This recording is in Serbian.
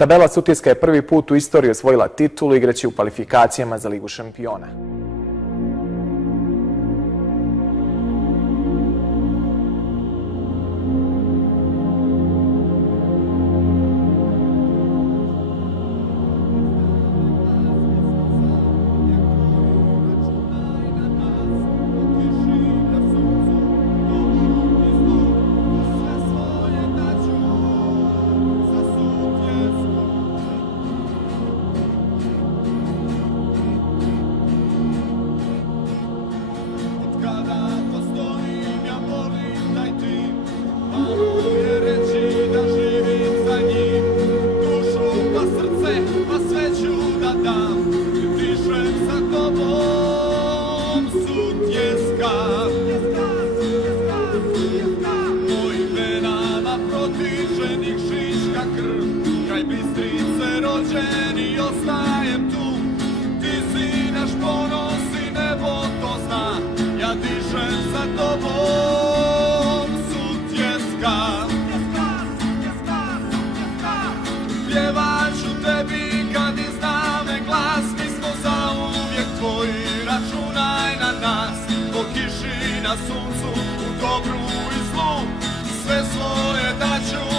Tabela Sutjeska je prvi put u istoriji osvojila titulu igrajući u kvalifikacijama za Ligu šampiona. Kraj Bistrice rođen i ostajem tu. Ti si naš ponos i nebo to zna. Ja dišem sa tobom, Sutjeska. Pjevat ću tebi kad izname glas. Mi smo zauvijek tvoji, računaj na nas. Po kiši na suncu, u dobru i zlu, sve svoje daću.